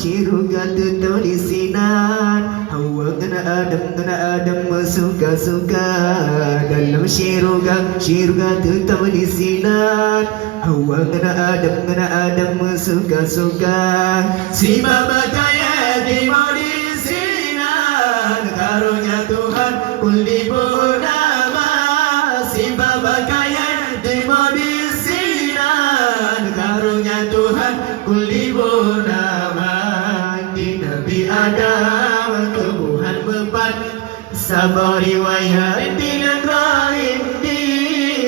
syiruga tertulis sinar. Hawa kena Adam suka-suka. Dalam syiruga tertulis sinar. Hawa kena Adam suka-suka. Si baba kaya di sinar. Karunia Tuhan kulli purnama. Si baba kaya di sinar. Karunia Tuhan kulli purnama. Di Nabi Adam kebuhan bepat. Sabar riwayat di negeri di.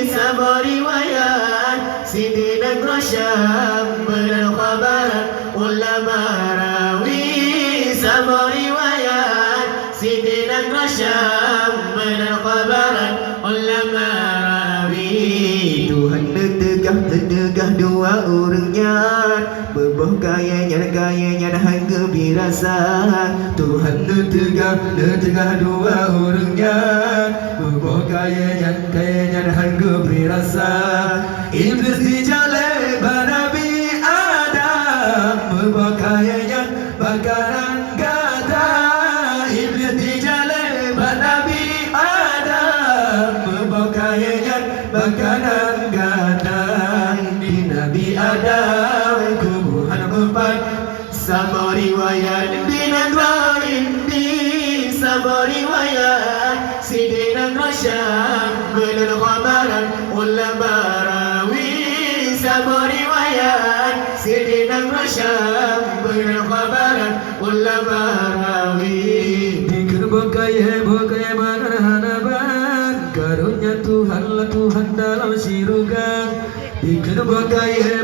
Sabar riwayat Sidi Negeri Syam benar khabaran ulama rawi. Sabar riwayat Sidi Negeri Syam benar khabaran ulama rawi. Tuhan tegah dua orangnya. Beboh gayanya dan gembirasa. Tuhan tegah dua orangnya. Beboh gayanya dan gembirasa. Iblis dijale Nabi Adam. Beboh gayanya bakaran gata. Iblis dijale Nabi Adam. Beboh gayanya bakaran gata. Di Nabi Adam kubuhan empat. Sama riwayat di negeri ini. Sama riwayat Sidi Negeri Syam benar khabaran ulama rawi. Sama riwayat Sidi Negeri Syam benar khabaran ulama rawi. Dikir bokaya mananaban. Karunia Tuhan lah Tuhan dalam syurga. Dikir bokaya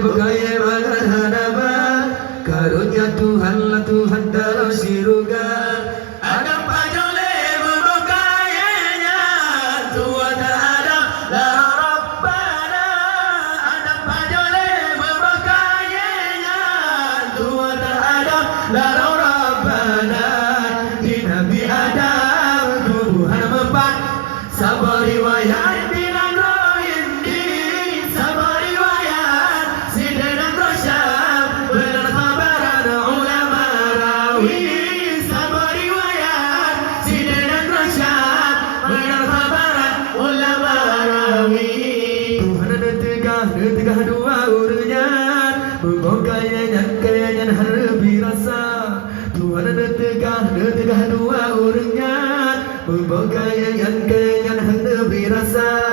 mananaban. Karunia Tuhan lah Tuhan dalam syurga. Adam pajole berbokayanya. Tuhan Adam la Rabbana. Adam pajole berbokayanya. Tuhan Adam la Rabbana. Di Nabi Adam kubuhan empat. Sabar riwayat di negeri ini. Sabar riwayat Sidi Negeri Syam benar khabaran ulama rawi. Sabar riwayat Sidi Negeri Syam benar khabaran ulama rawi. Tuhan ada tegah dua urutnya. Beboh kayanya harbi rasa. Tuhan ada tegah dua urutnya. Beboh kayanya harbi rasa.